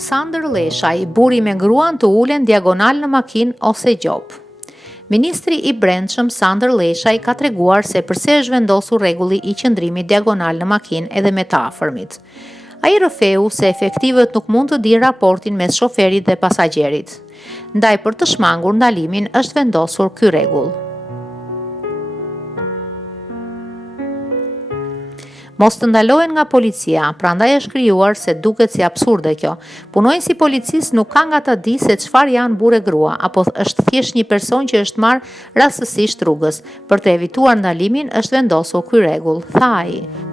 Sandër Lleshaj, burri me gruan të ulen diagonal në makinë ose gjobë. Ministri i Brendshëm Sandër Lleshaj ka treguar se përse është vendosur rregulli i qëndrimit diagonal në makinë edhe me të afërmit. Ai rrëfeu se efektivët nuk mund të dinë raportin mes shoferit dhe pasagjerit. Ndaj për të shmangur ndalimin është vendosur ky rregull. Mos të ndalohen nga policia, prandaj është krijuar se duket si absurde kjo. Punojnësi i policisë nuk ka nga ta di se çfarë janë burrë grua, apo është thjesht një person që është marrë rastësisht rrugës. Për të evituar ndalimin është vendosur ky rregull, tha ai.